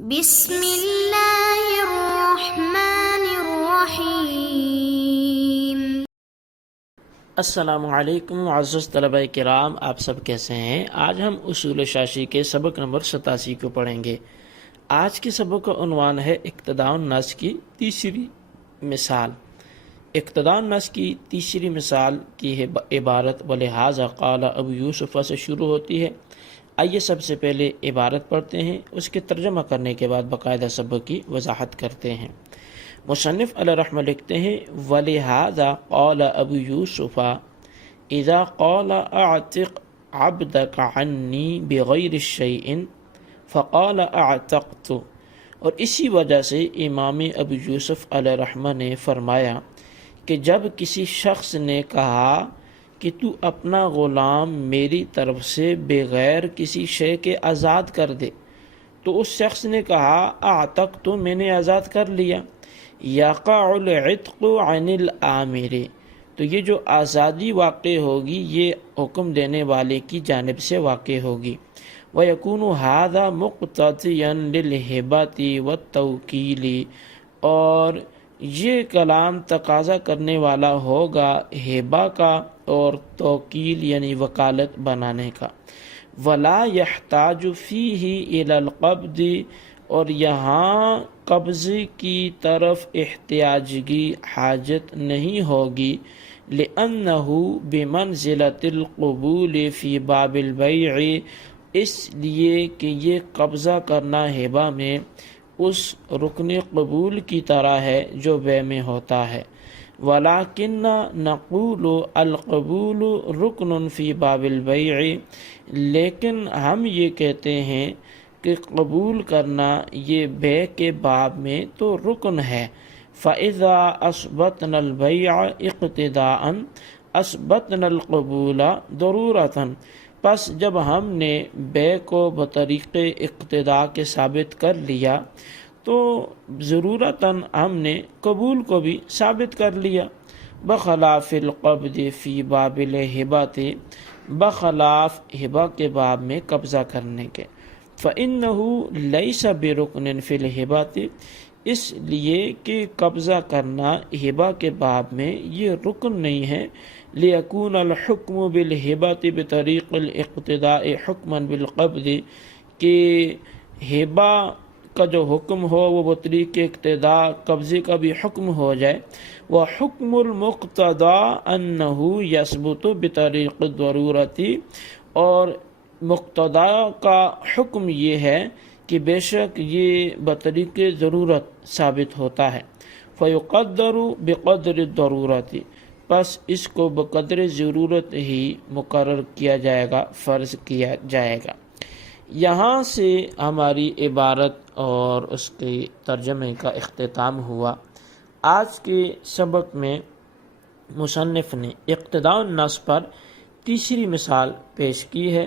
بسم اللہ الرحمن الرحیم۔ السلام علیکم معزز طلبہ کرام، آپ سب کیسے ہیں؟ آج ہم اصول شاشی کے سبق نمبر 87 کو پڑھیں گے۔ آج کے سبق کا عنوان ہے اقتداء النص کی تیسری مثال۔ اقتداء النص کی تیسری مثال کی عبارت ولہذا قال ابو یوسف سے شروع ہوتی ہے۔ آئیے سب سے پہلے عبارت پڑھتے ہیں، اس کے ترجمہ کرنے کے بعد باقاعدہ سبق کی وضاحت کرتے ہیں۔ مصنف علیہ رحمہ لکھتے ہیں وَلِهَذَا قَالَ ابو یوسف اذا قال اعتق عبدك عنی بغیر شیء فقال اعتقت۔ اور اسی وجہ سے امام ابو یوسف علیہ رحمہ نے فرمایا کہ جب کسی شخص نے کہا کہ تو اپنا غلام میری طرف سے بغیر کسی شے کے آزاد کر دے، تو اس شخص نے کہا اعتقت، تو میں نے آزاد کر لیا۔ یقع العتق عن الامر، تو یہ جو آزادی واقع ہوگی یہ حکم دینے والے کی جانب سے واقع ہوگی۔ وَيَكُونُ هَذَا مُقْتَضِيًا لِلْهِبَةِ وَالتَّوْكِيلِ، اور یہ کلام تقاضا کرنے والا ہوگا ہبہ کا اور توکیل یعنی وکالت بنانے کا۔ وَلَا يَحْتَاجُ فِيهِ إِلَى الْقَبْضِ، اور یہاں قبضے کی طرف احتیاجگی حاجت نہیں ہوگی۔ لِأَنَّهُ بِمَنزِلَةِ الْقُبُولِ فِي بَابِ الْبَيْعِ، اس لیے کہ یہ قبضہ کرنا ہبہ میں اس رکن قبول کی طرح ہے جو بیع میں ہوتا ہے۔ وَلَكِنَّ نَقُولُ الْقَبُولُ رُكْنٌ فِي بَابِ الْبَيْعِ، لیکن ہم یہ کہتے ہیں کہ قبول کرنا یہ بیع کے باب میں تو رکن ہے۔ فَإِذَا أَثْبَتْنَا الْبَيْعَ اقْتِدَاءً أَثْبَتْنَا الْقُبُولَ ضَرُورَةً، پس جب ہم نے بیع کو بطریق اقتداء کے ثابت کر لیا تو ضرورتاً ہم نے قبول کو بھی ثابت کر لیا۔ بخلاف القبض فی باب الہبۃ، بخلاف ہبہ کے باب میں قبضہ کرنے کے۔ فإنہ لیس برکن فی الہبۃ، اس لیے کہ قبضہ کرنا ہبہ کے باب میں یہ رکن نہیں ہے۔ لیکون الحکم بالہبۃ بطریق الاقتداء حکما بالقبض، کہ ہبہ کا جو حکم ہو وہ بطریق اقتداء قبضے کا بھی حکم ہو جائے۔ وحکم المقتدى انہ یثبت بطریق الضرورۃ، اور مقتدی کا حکم یہ ہے کہ بے شک یہ بطریق ضرورت ثابت ہوتا ہے۔ فیقدر بقدر الضرورۃ، پس اس کو بقدر ضرورت ہی مقرر کیا جائے گا، فرض کیا جائے گا۔ یہاں سے ہماری عبارت اور اس کے ترجمے کا اختتام ہوا۔ آج کے سبق میں مصنف نے اقتداء النص پر تیسری مثال پیش کی ہے،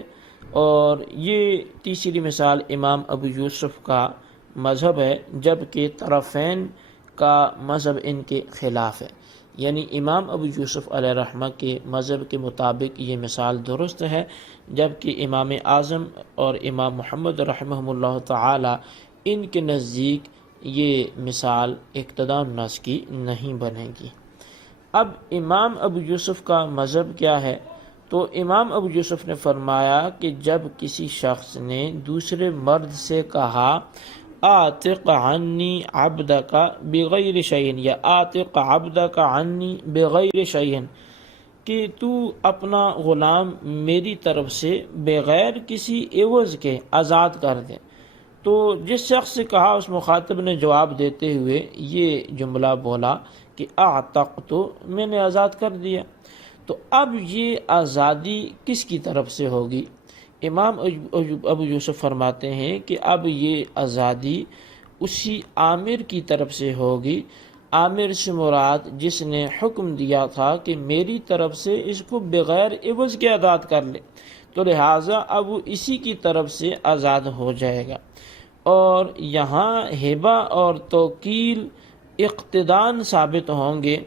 اور یہ تیسری مثال امام ابو یوسف کا مذہب ہے، جبکہ طرفین کا مذہب ان کے خلاف ہے۔ یعنی امام ابو یوسف علیہ رحمہ کے مذہب کے مطابق یہ مثال درست ہے، جبکہ امام اعظم اور امام محمد رحمہ اللہ تعالی ان کے نزدیک یہ مثال اقتداء النص کی نہیں بنے گی۔ اب امام ابو یوسف کا مذہب کیا ہے؟ تو امام ابو یوسف نے فرمایا کہ جب کسی شخص نے دوسرے مرد سے کہا آتق عنی عبدک بغیر شیء، یا آتق عبدک عنی بغیر شیء، کہ تو اپنا غلام میری طرف سے بغیر کسی عوض کے آزاد کر دے، تو جس شخص سے کہا اس مخاطب نے جواب دیتے ہوئے یہ جملہ بولا کہ اعتقت، میں نے آزاد کر دیا۔ تو اب یہ آزادی کس کی طرف سے ہوگی؟ امام ابو یوسف فرماتے ہیں کہ اب یہ آزادی اسی عامر کی طرف سے ہوگی۔ عامر سے مراد جس نے حکم دیا تھا کہ میری طرف سے اس کو بغیر عوض کے آزاد کر لے، تو لہٰذا اب وہ اسی کی طرف سے آزاد ہو جائے گا۔ اور یہاں ہبہ اور توکیل اقتداءً ثابت ہوں گے۔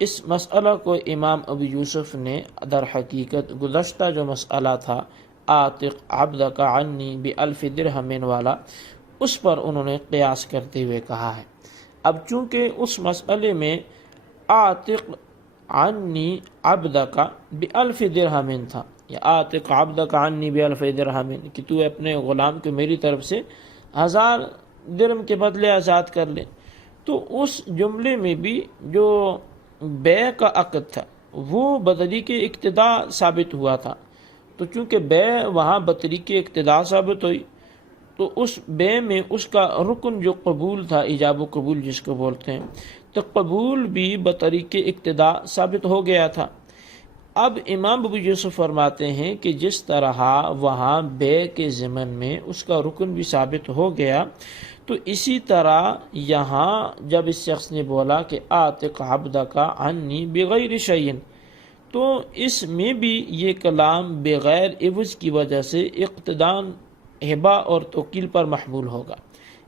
اس مسئلہ کو امام ابو یوسف نے در حقیقت گزشتہ جو مسئلہ تھا آتق عبدک عنی بألف درہم والا، اس پر انہوں نے قیاس کرتے ہوئے کہا ہے۔ اب چونکہ اس مسئلے میں آتق عنی عبدک بألف درہم تھا، یا آتق عبدک عنی بألف درہم، کہ تو اپنے غلام کو میری طرف سے 1000 درہم کے بدلے آزاد کر لے، تو اس جملے میں بھی جو بے کا عقد تھا وہ بطریق اقتداء ثابت ہوا تھا، تو چونکہ بے وہاں بطریق اقتداء ثابت ہوئی تو اس بے میں اس کا رکن جو قبول تھا، ایجاب و قبول جس کو بولتے ہیں، تو قبول بھی بطریق اقتداء ثابت ہو گیا تھا۔ اب امام ابو یوسف فرماتے ہیں کہ جس طرح وہاں بے کے ضمن میں اس کا رکن بھی ثابت ہو گیا، تو اسی طرح یہاں جب اس شخص نے بولا کہ آتق عبدک عنی بغیر شیء، تو اس میں بھی یہ کلام بغیر عوض کی وجہ سے اقتدان ہبہ اور توکیل پر محمول ہوگا،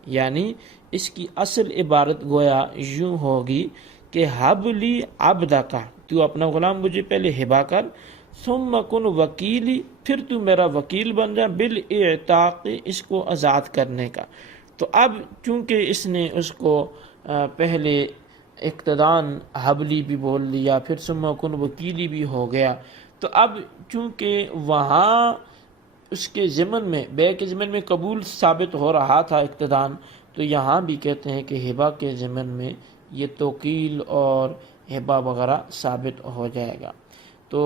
یعنی اس کی اصل عبارت گویا یوں ہوگی کہ حب لی عبدک، تو اپنا غلام مجھے پہلے ہبہ کر، ثم کن وکیلی، پھر تو میرا وکیل بن جا، بالاعتاق، اس کو آزاد کرنے کا۔ تو اب چونکہ اس نے اس کو پہلے اقتدان حبلی بھی بول لیا، پھر ثم کن وکیلی بھی ہو گیا، تو اب چونکہ وہاں اس کے ضمن میں بے کے ضمن میں قبول ثابت ہو رہا تھا اقتدان، تو یہاں بھی کہتے ہیں کہ ہبہ کے ضمن میں یہ توکیل اور ہبہ وغیرہ ثابت ہو جائے گا۔ تو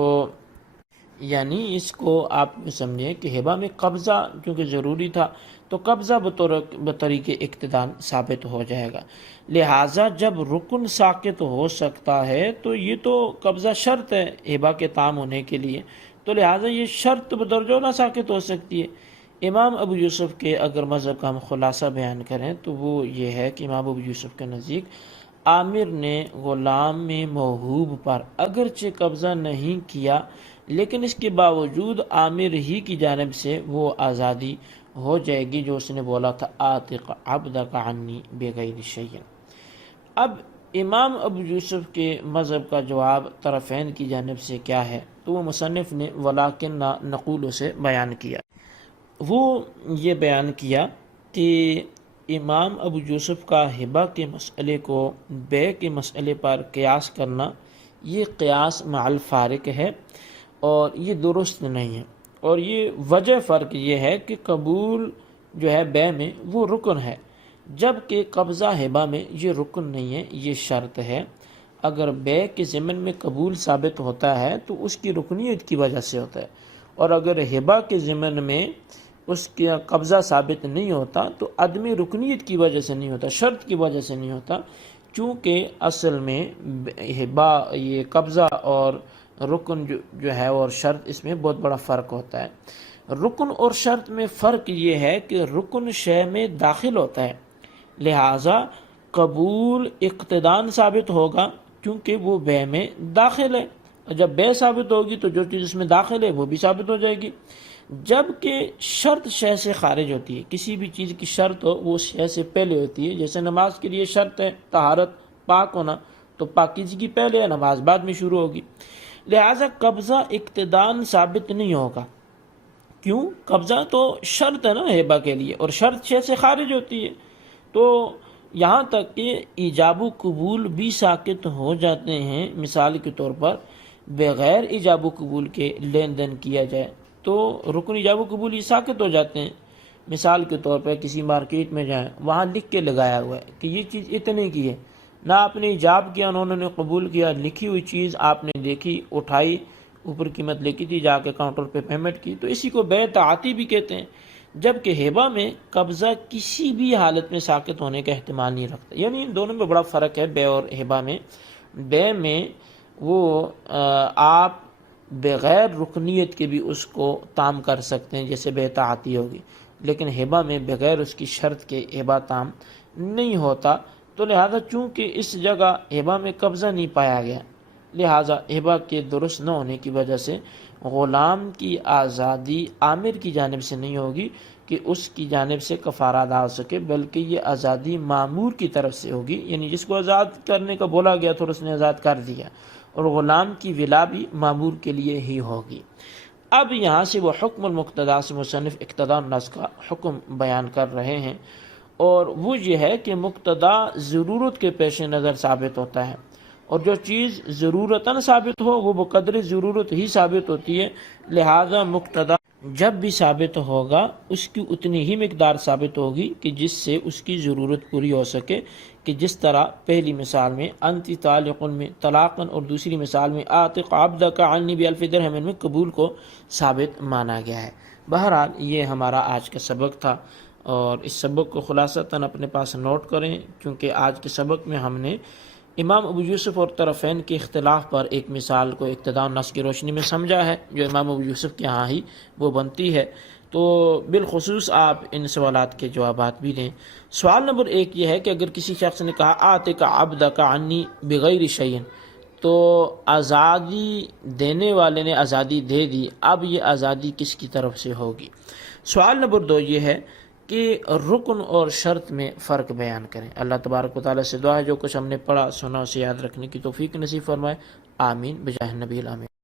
یعنی اس کو آپ سمجھیں کہ ہبہ میں قبضہ چونکہ ضروری تھا، تو قبضہ بطریق اقتدان ثابت ہو جائے گا، لہٰذا جب رکن ساقط ہو سکتا ہے تو یہ تو قبضہ شرط ہے ہبہ کے تام ہونے کے لیے، تو لہٰذا یہ شرط بدرجہ نہ ساقط ہو سکتی ہے۔ امام ابو یوسف کے اگر مذہب کا ہم خلاصہ بیان کریں تو وہ یہ ہے کہ امام ابو یوسف کے نزدیک عامر نے غلام میں موہوب پر اگرچہ قبضہ نہیں کیا، لیکن اس کے باوجود عامر ہی کی جانب سے وہ آزادی ہو جائے گی جو اس نے بولا تھا آتق عبدک عنی بغیر شیء۔ اب امام ابو یوسف کے مذہب کا جواب طرفین کی جانب سے کیا ہے، تو وہ مصنف نے ولیکن نقول سے بیان کیا۔ وہ یہ بیان کیا کہ امام ابو یوسف کا ہبہ کے مسئلے کو بے کے مسئلے پر قیاس کرنا، یہ قیاس مع الفارق ہے اور یہ درست نہیں ہے، اور یہ وجہ فرق یہ ہے کہ قبول جو ہے بے میں وہ رکن ہے، جبکہ قبضہ ہبہ میں یہ رکن نہیں ہے، یہ شرط ہے۔ اگر بے کے ضمن میں قبول ثابت ہوتا ہے تو اس کی رکنیت کی وجہ سے ہوتا ہے، اور اگر ہبہ کے ضمن میں اس کا قبضہ ثابت نہیں ہوتا تو عدم رکنیت کی وجہ سے نہیں ہوتا، شرط کی وجہ سے نہیں ہوتا، چونکہ اصل میں ہبہ یہ قبضہ اور رکن جو ہے اور شرط، اس میں بہت بڑا فرق ہوتا ہے۔ رکن اور شرط میں فرق یہ ہے کہ رکن شے میں داخل ہوتا ہے، لہٰذا قبول اقتدان ثابت ہوگا کیونکہ وہ بے میں داخل ہے، اور جب بے ثابت ہوگی تو جو چیز اس میں داخل ہے وہ بھی ثابت ہو جائے گی، جبکہ شرط شے سے خارج ہوتی ہے۔ کسی بھی چیز کی شرط ہو وہ شے سے پہلے ہوتی ہے، جیسے نماز کے لیے شرط ہے طہارت، پاک ہونا، تو پاکیزگی پہلے ہے، نماز بعد میں شروع ہوگی، لہٰذا قبضہ اقتدان ثابت نہیں ہوگا۔ کیوں؟ قبضہ تو شرط ہے نا ہبہ کے لیے، اور شرط شے سے خارج ہوتی ہے، تو یہاں تک کہ ایجاب و قبول بھی ساقط ہو جاتے ہیں۔ مثال کے طور پر بغیر ایجاب و قبول کے لین دین کیا جائے تو رکن ایجاب و قبول ہی ساقط ہو جاتے ہیں۔ مثال کے طور پر کسی مارکیٹ میں جائیں، وہاں لکھ کے لگایا ہوا ہے کہ یہ چیز اتنے کی ہے، نہ آپ نے ایجاب کیا انہوں نے قبول کیا، لکھی ہوئی چیز آپ نے دیکھی، اٹھائی، اوپر قیمت لکھی تھی، جا کے کاؤنٹر پہ پیمنٹ کی، تو اسی کو بے تعاطی بھی کہتے ہیں۔ جبکہ ہبہ میں قبضہ کسی بھی حالت میں ساقط ہونے کا احتمال نہیں رکھتا، یعنی ان دونوں میں بڑا فرق ہے بے اور ہبہ میں۔ بے میں وہ آپ بغیر رکنیت کے بھی اس کو تام کر سکتے ہیں، جیسے بے تعاطی ہوگی، لیکن ہبہ میں بغیر اس کی شرط کے ہبہ تام نہیں ہوتا، تو لہذا چونکہ اس جگہ ہبہ میں قبضہ نہیں پایا گیا، لہذا ہبہ کے درست نہ ہونے کی وجہ سے غلام کی آزادی عامر کی جانب سے نہیں ہوگی کہ اس کی جانب سے کفارہ ادا ہو سکے، بلکہ یہ آزادی مامور کی طرف سے ہوگی، یعنی جس کو آزاد کرنے کا بولا گیا تھا اور اس نے آزاد کر دیا، اور غلام کی ولا بھی مامور کے لیے ہی ہوگی۔ اب یہاں سے وہ حکم المقتدا سے مصنف اقتداء النص کا حکم بیان کر رہے ہیں، اور وہ یہ ہے کہ مقتدا ضرورت کے پیش نظر ثابت ہوتا ہے، اور جو چیز ضرورتاً ثابت ہو وہ بقدر ضرورت ہی ثابت ہوتی ہے، لہذا مقتدا جب بھی ثابت ہوگا اس کی اتنی ہی مقدار ثابت ہوگی کہ جس سے اس کی ضرورت پوری ہو سکے، کہ جس طرح پہلی مثال میں انتی طالق میں طلاقاً اور دوسری مثال میں آتق عبدک عنی بألف درہم میں قبول کو ثابت مانا گیا ہے۔ بہرحال یہ ہمارا آج کا سبق تھا، اور اس سبق کو خلاصتاً اپنے پاس نوٹ کریں، کیونکہ آج کے سبق میں ہم نے امام ابو یوسف اور طرفین کے اختلاف پر ایک مثال کو اقتداء النص کی روشنی میں سمجھا ہے، جو امام ابو یوسف کے ہاں ہی وہ بنتی ہے۔ تو بالخصوص آپ ان سوالات کے جوابات بھی دیں۔ سوال نمبر 1 یہ ہے کہ اگر کسی شخص نے کہا آتک عبدک عنی بغیر شیء، تو آزادی دینے والے نے آزادی دے دی، اب یہ آزادی کس کی طرف سے ہوگی؟ سوال نمبر 2 یہ ہے کہ رکن اور شرط میں فرق بیان کریں۔ اللہ تبارک و تعالیٰ سے دعا ہے جو کچھ ہم نے پڑھا سنا اسے یاد رکھنے کی توفیق نصیب فرمائے، آمین بجاہ نبی الامین۔